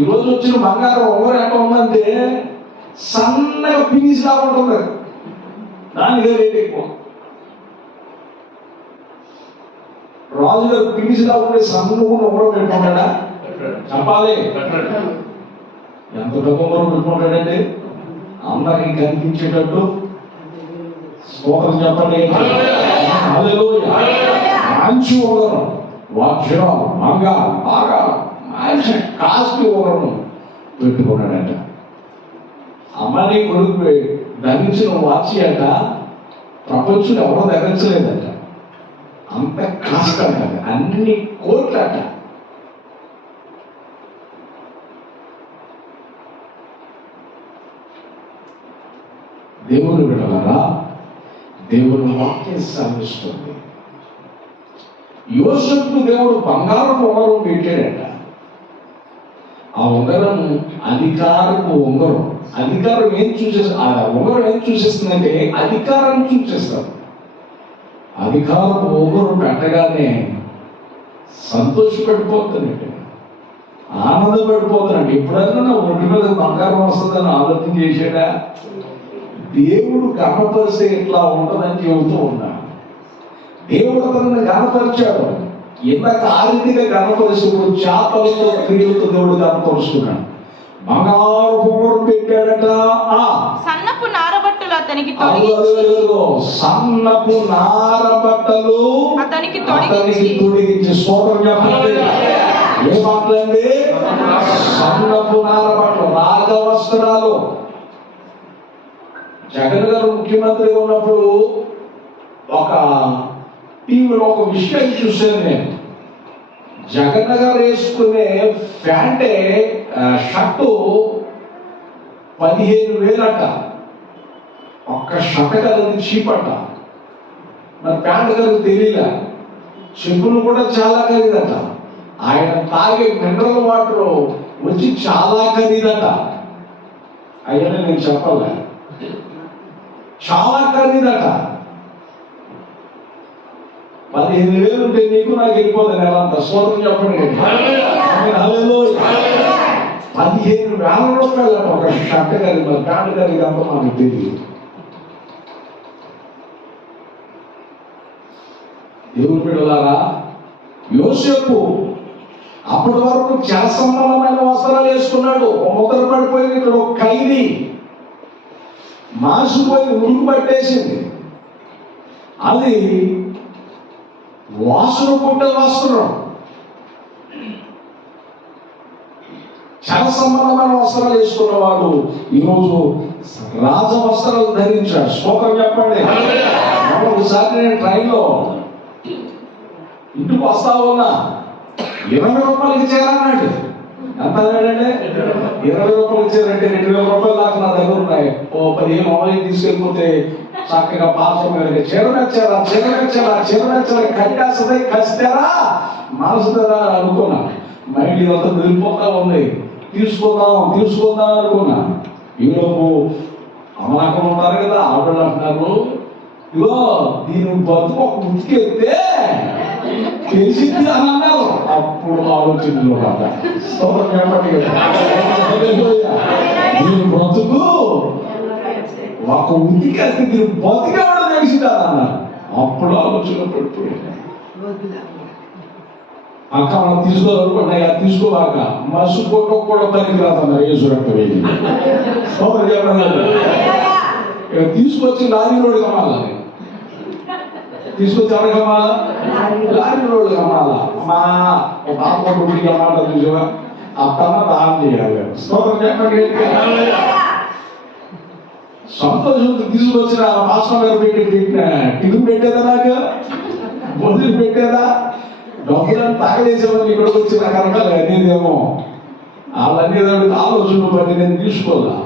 ఈరోజు వచ్చిన బంగారం ఉంగరం ఎట్లా ఉందంటే సన్నగా పినిసి లాగా ఉంటుంది. దానికి రేట్ ఎక్కువ. రాజుగారు పిలిచినా ఉండే సన్ను ఉంగరం పెట్టుకుంటాడా? చెప్పాలి. ఎంత పెద్ద ఉంగరం పెట్టుకుంటాడంటే అందరికి కనిపించేటట్టు. స్తోత్రం చెప్పండి. హల్లెలూయా. మంచి ఉంగరం, వజ్రం, బంగారం, బాగా మంచి కాస్ట్లీ ఉంగరం పెట్టుకున్నాడట. అమ్మని కొడుకు ధరించిన వాచి అట ప్రపంచం ఎవరో ధరించలేదట. అంత కాస్ట్ అంట, అన్ని కోట్లట. దేవుని విడవరా, దేవుని వాక్యం సాధిస్తుంది. యోసేపుకు దేవుడు బంగారం ఉంగరం పెట్టాడట. ఆ ఉంగరం అధికారపు ఉంగరం. అధికారం ఏం చూసేస్తుంది? ఆ ఉంగరం ఏం చూసేస్తుందంటే అధికారాన్ని చూసేస్తారు. అధికారపు ఉంగరం పెట్టగానే సంతోషపడిపోతానండి, ఆనందపడిపోతానండి. ఎప్పుడైనా నా ఒంటి మీద బంగారం వస్తుందని ఆలోచన చేశాడా? దేవుడు గణపరిస్తే ఇట్లా ఉంటుందని చెబుతూ ఉన్నాడు. దేవుడు తనని గణపరిచాడు. ఇందాక ఆ రీతిగా గణపరిచినప్పుడు చేతలతో క్రియలతో దేవుడు గణపరుస్తున్నాడు. బంగారు పొగరు పెట్టాడట. సన్నపు నారబట్టలు అతనికి సన్నపు నారబట్టలు అతనికి తొడిగించి స్తోత్రం చెప్పండి. ఏ మాటలండి? సన్నపు నారబట్టలు, రాజవస్త్రాలు. జగన్ గారు ముఖ్యమంత్రిగా ఉన్నప్పుడు ఒక టీవీలో ఒక విషయం చూశాను నేను. జగన్ గారు వేసుకునే ప్యాంటే షర్టు 15,000 ఒక్క షర్ట్ కలిగి చీపట. మరి ప్యాంట్ గారు తెలియలే. చెప్పులు కూడా చాలా ఖరీదట. ఆయన తాగే మినరల్ వాటర్ వచ్చి చాలా ఖరీదట. అయ్యని నేను చెప్పలే, చాలా ఖరీదట. 15,000 ఉంటే నీకు నాకు వెళ్ళిపోతుంది నెల అంతా. స్తోత్రం చెప్పండి. 15,000 రూపాయలు ఒక షర్ట్ ఖరీదు, మరి ప్యాంట్ ఖరీదు అంతా మనకు తెలియదు. దేవుని బిడ్డలారా, యోసేపు అప్పటి వరకు జల సంబంధమైన వస్త్రాలు వేసుకున్నాడు. ముద్ర పడిపోయింది. ఇక్కడ ఒక ఖైదీ మాసిపోయి ఉడుకు పట్టేసింది. అది వాసన పుట్టే వస్త్రం, జల సంబంధమైన వస్త్రాలు వేసుకున్నవాడు ఈరోజు రాజ వస్త్రాలు ధరించాడు. స్తోత్రం చెప్పండి. ఒకసారి నేను ట్రైన్లో ఇంటికి వస్తా ఉన్నా, 20 రూపాయలకి చేరానండి. ఎంత అన్నాడంటే 20 రూపాయలకి చేరంటే 2,000 రూపాయలు దాకా నా దగ్గర ఉన్నాయి. ఓ 15 మొబైల్ తీసుకెళ్ళిపోతే చక్కగా పాత్ర చీరమెచ్చారా కట్టేస్తుంది, కస్తారా మనసుదా అనుకున్నా. మైండ్ ఇదంతా వెళ్ళిపోతా ఉంది. తీసుకుందాం అనుకున్నా. ఈలోపు అమలాకం ఉన్నారు కదా, ఆవిడలు అంటున్నారు, ఇగో దీని బతుకు ఒక ఉతికెత్తే తెలిసింది అని అన్నారు. అప్పుడు ఆలోచనలో దీని బ్రతుకు ఒక ఉతికేస్తే దీని బతికేవాడు తెలిసిందా అన్నారు. అప్పుడు ఆలోచన పడిపోయాడు. అక్క మనం తీసుకోవాలనుకుంటున్నాయి, అది తీసుకోవాక మసుకోట కూడా పనికి రాదన్నారు. యేసురక్తం వేది తీసుకొచ్చి లారీ రోడ్డు కమ్మాలని, తీసుకొచ్చి ఎవరు కమ్మాలా? Lorry road కమ్మాలా. మా బాప గుడికి కమ్మాల చూసావా, అత్తమ్మ దానం చేయాలి. స్తోత్రం చెప్పండి. సంతోషంతో తీసుకొచ్చిన పాస్టర్ గారు పెట్టిన టిఫిన్ పెట్టేదా, నాకు భోజనం పెట్టేదా? డబ్బులను తాగలేసేవాళ్ళు ఇక్కడికి వచ్చిన కనుక అనేదేమో వాళ్ళన్నీ ఆలోచన పడి నేను తీసుకోవాలా.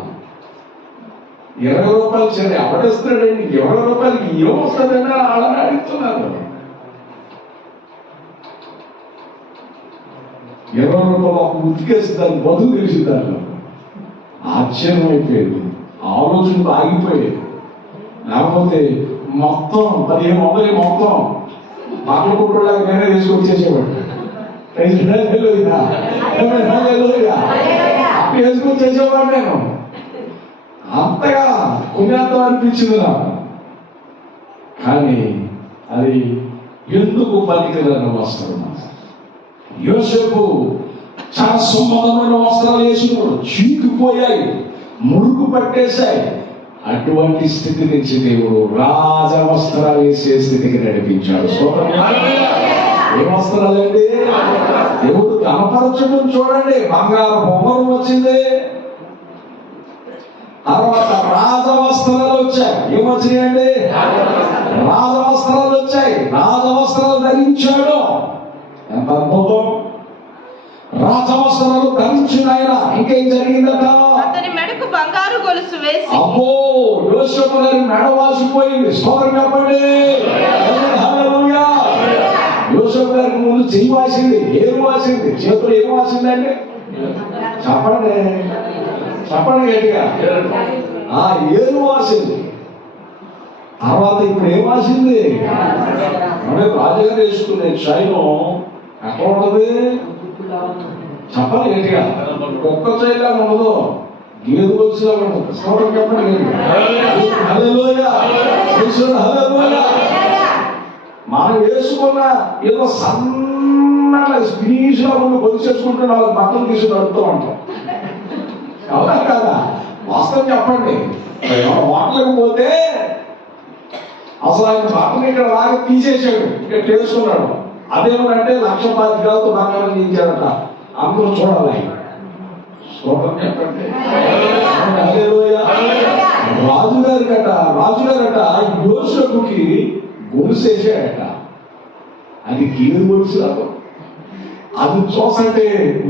20 రూపాయలు సరే ఎవడేస్తున్నాడండి? 20 రూపాయలకి ఏమొస్తుందండి వాళ్ళని అడుగుతున్నారు. 20 రూపాయలు ఒక ఉతికేసి దాన్ని బతుకు తెలిసి దాంట్లో ఆశ్చర్యం అయిపోయింది. ఆలోచనలు ఆగిపోయేది. లేకపోతే మొత్తం 15 వందలు మొత్తం బట్టలు కుట్టులాగా నేనే తీసుకొచ్చేసేవాడు. వేసుకొచ్చేసేవాడు నేను. అంతగా పుణ్యాత్తం అనిపించింది నాకు. కానీ అది ఎందుకు పనికిరాని వస్త్రం? యోసేపు చాలా సుందరమైన వస్త్రాలు వేసినాడు, చీకిపోయాయి, మురుగు పట్టేశాయి. అటువంటి స్థితి నుంచి దేవుడు రాజ వస్త్రాలు వేసే స్థితికి నడిపించాడు. ఏ వస్త్రాలండి? దేవుడు కనపరచడం చూడండి. బంగారు బొమ్మలు వచ్చింది, తర్వాత రాజవస్త్రాలు వచ్చాయి. ఏమొచ్చినాయండి? రాజవస్త్రాలు వచ్చాయి. రాజవస్త్రాలు ధరించాడు. ఎంత అద్భుతం! రాజవస్త్రాలు ధరించిన ఆయన ఇంకేం జరిగిందట? అతని మెడకు బంగారు గొలుసు వేసి. అబ్బో, యోసేపు గారి మెడ వాసిపోయింది. స్తోత్రం చెప్పండి. హల్లెలూయా. యోసేపు గారికి ముందు చెయ్యి వాసింది, ఏం వాసింది? చేతులు ఏం వాసిందండి? చెప్పండి, చెప్పండి గట్టిగా. ఏరు వాసింది. తర్వాత ఇప్పుడు ఏం వాసింది? రాజుగారు వేసుకునే చైను ఎక్కడ ఉంటది? చెప్పాలి గట్టిగా. ఒక్క చైలా ఉండదు, గేరు వచ్చేలా ఉంటుంది. స్తోత్రం చెప్పండి. హల్లెలూయా. హల్లెలూయా. మనం వేసుకున్న ఏదో సన్నగా స్పీచ్ గా ఉన్న కొలిచేసుకుంటే వాళ్ళకి బట్టలు తీసి నడుతూ ఉంటాం. అవునా కదా? వాస్తవం చెప్పండి. వాటలకు పోతే అసలు ఆయన బట్టలు ఇక్కడ లాగా తీసేసాడు, ఇక్కడ చేసుకున్నాడు. అదేమంటే 1,25,000 బంగారం తీయించాడట. అందరూ చూడాలి ఆయన. స్తోత్రం చెప్పండి. రాజుగారట యోసేపుకి గొలుసేసాడట. అది గీరు గొలుసు రాదు. అది చూసంటే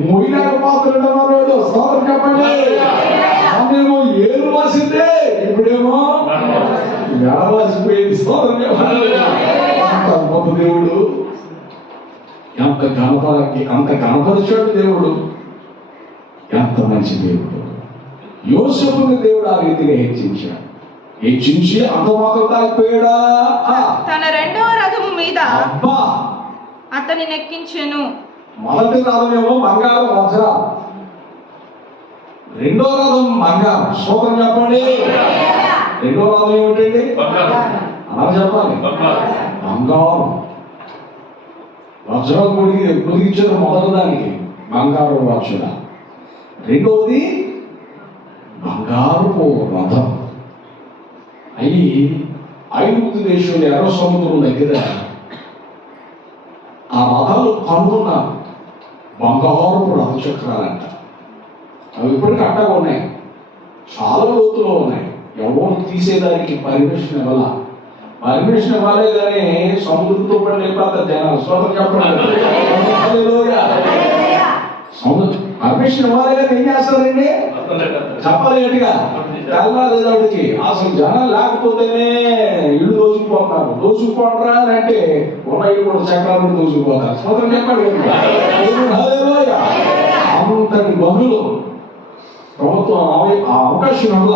మొయిలాక పాత్రడు అన్నాడు. స్తోత్రం చెప్పండి. అన్నేమో ఏరు వాసిందే, ఇప్పుడేమో వాసిపోయేది. స్తోత్రం చెప్పండి. అంత గొప్ప దేవుడు, అంత కనపరిచాడు దేవుడు. ఎంత మంచి దేవుడు. యోసేపుని దేవుడు ఆ రీతిగా హెచ్చించి అంత మాత్రం తాగిపోయాడా? తన రెండవ రథము మీద అబ్బా అతని నెక్కించెను. మొదటి రథమేమో బంగారం వజ్రాలు, రెండో రథం బంగారం. స్తోత్రం చెప్పండి. రెండో రథం ఏమిటండి? అలా చెప్పాలి, బంగారం. వజ్రం పొదిగించిన మొదటి దానికి బంగారం వజ్ర, రెండవది బంగారపు రథం. అవి ఐగుప్తు దేశంలో ఎర్ర సముద్రం దగ్గర ఆ రథాలు కనుగొన్నారు. బంగారపు రథ చక్రాలంట. అవి ఇప్పటికీ అట్టగా ఉన్నాయి, చాలా లోతులో ఉన్నాయి. ఎవరు తీసేదానికి పర్మిషన్ ఇవ్వాలా? పర్మిషన్ ఇవ్వాలే కానీ సముద్రంతో పడి వెళ్ళిపోతారు జనాలు. స్తోత్రం చెప్పండి. పర్మిషన్ ఇవ్వాలి కానీ ఏం చేస్తారండి? చెప్పాలి గట్టిగా. తెల్లారికి అసలు జనాలు లేకపోతేనే ఇల్లు దోచుకుపోతారా అని అంటే ఉన్న ఇల్లు కూడా చక్రాలు దోచుకుపోతారు. స్తోత్రం చెప్పండి. అంతటి గనులు ప్రభుత్వం ఆ అవకాశం వల్ల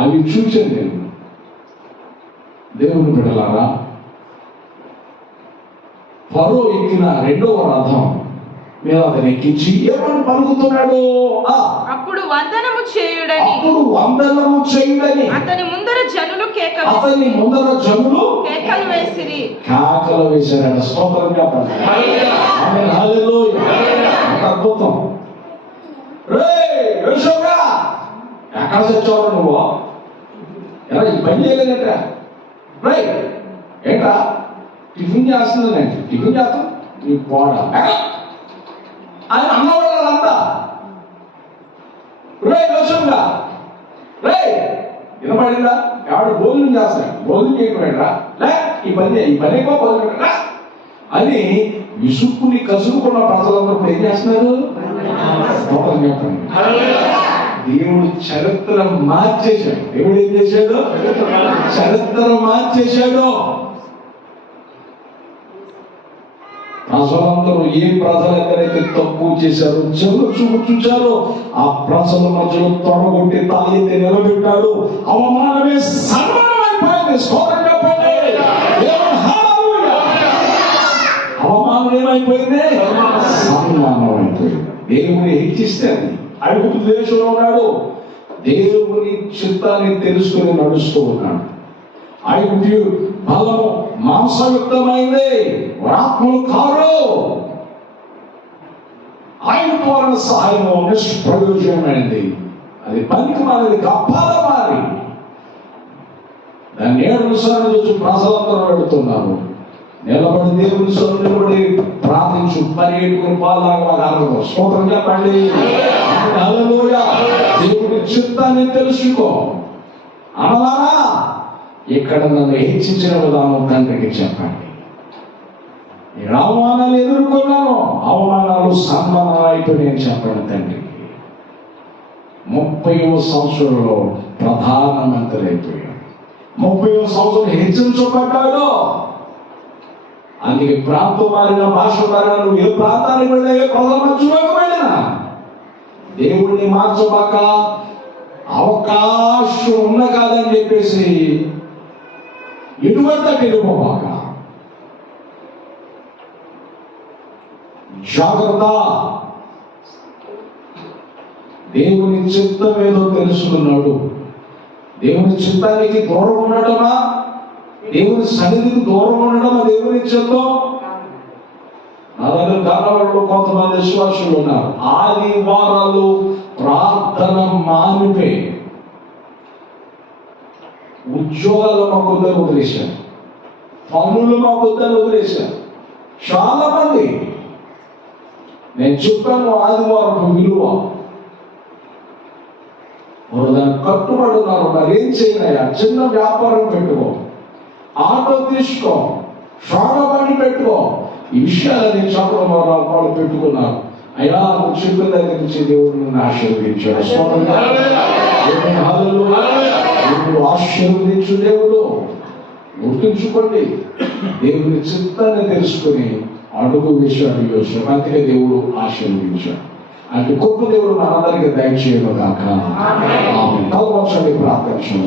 అవి చూసాను నేను. దేవుని బిడ్డలారా, ఫరో ఎక్కిన రెండవ రథం మీద అతను ఎక్కించి ఏమని పలుకుతున్నాడు? అప్పుడు వందనము చేయుడని అతని ముందర జనులు కేకలు వేసిరి. కేకలు వేశారట. స్తోత్రం చెప్పండి. అద్భుతం. ఎక్కడ చచ్చావు నువ్వు? ఎలా ఈ పని చేయలేదట? ఏంటా టిఫిన్ చేస్తుందండి, టిఫిన్ చేస్తాం నీ పోడ ఆయన అన్నవాళ్ళంతా యోసంగా వినపడిందా? ఎవడు భోజనం చేస్తాడు, భోజనం చేయకుండా ఈ పని ఎక్కువ భోజనం అని విసుక్కుని కసుకున్న ప్రజలందరూ ఏం చేస్తున్నారు? చెప్పండి. దేవుడు చరిత్ర మార్చేశాడు. దేవుడు ఏం చేశాడు? చరిత్ర మార్చేశాడు. ప్రజలందరూ ఏ ప్రజలు ఎక్కడైతే తక్కువ చేశారో, చెవులు చూచారో ఆ ప్రజల మధ్యలో తొడగొట్టి తల ఎత్తి నిలబెట్టాడు. అవమానమే సన్మానమైపోయింది. స్తోత్రం చెప్పండి. అవమానం ఏమైపోయింది? సన్మానం అయిపోయింది. దేవుని హెచ్చిస్తే అది. ఐగుప్తు దేశంలో ఉన్నాడు, దేవుని చిత్తాన్ని తెలుసుకుని నడుస్తూ ఉన్నాడు. బలము మాంసయుక్తమైంది, ఆత్మలు కారు. ఆయన ద్వారా సహాయము నిష్ప్రయోజనమైంది. అది పనికి మారేది గప్పాల మారి దాన్ని 7 సార్లు చూసి ప్రజలందరూ వెళుతున్నారు. నిలబడి దేవుని సొంత నిలబడి ప్రార్థించు, పరిగెట్టుకుని పాలాగా ఆనందం స్తోత్రం చెప్పండి. హల్లెలూయా. దేవుని చిత్తాన్ని తెలుసుకో. అమలారా ఇక్కడ నన్ను హెచ్చించిన విధానం తండ్రికి చెప్పండి. నేను అవమానాలు ఎదుర్కొన్నాను, అవమానాలు సన్మానాలు అయిపోయినాయని చెప్పండి తండ్రికి. 30వ సంవత్సరంలో ప్రధానమంత్రి అయిపోయాడు. 30వ సంవత్సరం హెచ్చించబడ్డాడు. అందుకే ప్రాంతం మారిన, భాష మారిన, నువ్వు ఏ ప్రాంతానికి వెళ్ళినా, ఏ ప్రజల మధ్యలోకి వెళ్ళినా దేవుడిని మార్చబాక, అవకాశం ఉన్న కాదని చెప్పేసి ఎటువంటి వెళ్ళిపోబాక. జాగ్రత్త. దేవుని చిత్తం ఏదో తెలుసుకున్నాడు. దేవుని చిత్తానికి దూరం ఉండటమా, దేవుని సన్నిధికి దూరం ఉండటమా దేవుని చిత్తం? నా దగ్గర గన్నవాళ్ళు కొంతమంది విశ్వాసులు ఉన్నారు. ఆదివారాలు ప్రార్థన మానిపోయి ఉద్యోగాలు మా కొద్దని వదిలేశారు, పనులు మా కొద్దని వదిలేశారు. చాలా మంది నేను చెప్పాను ఆదివారం విలువ, దాన్ని కట్టుబడి ఉన్నారు. మరి ఏం చేయనయ్యా, చిన్న వ్యాపారం పెట్టుకో, ఆటో తీసుకో, షాడ బండి పెట్టుకో. ఈ విషయాలని చెప్పడం వాళ్ళు పెట్టుకున్నారు. అయ్యా నువ్వు చెప్పిన దగ్గర నుంచి దేవుడు నిన్ను ఆశీర్వదించాడు. దేవుడు ఆశీర్వదించు. దేవుడు గుర్తుంచుకోండి, దేవుని చిత్తాన్ని తెలుసుకుని అడుగు వేశాడు యోసేపు. అందుకే దేవుడు ఆశీర్వదించాడు. అంటే గొప్ప దేవుడు మనందరికీ దయచేయను గాక. ఆమేన్. తలవంచండి ప్రార్థన.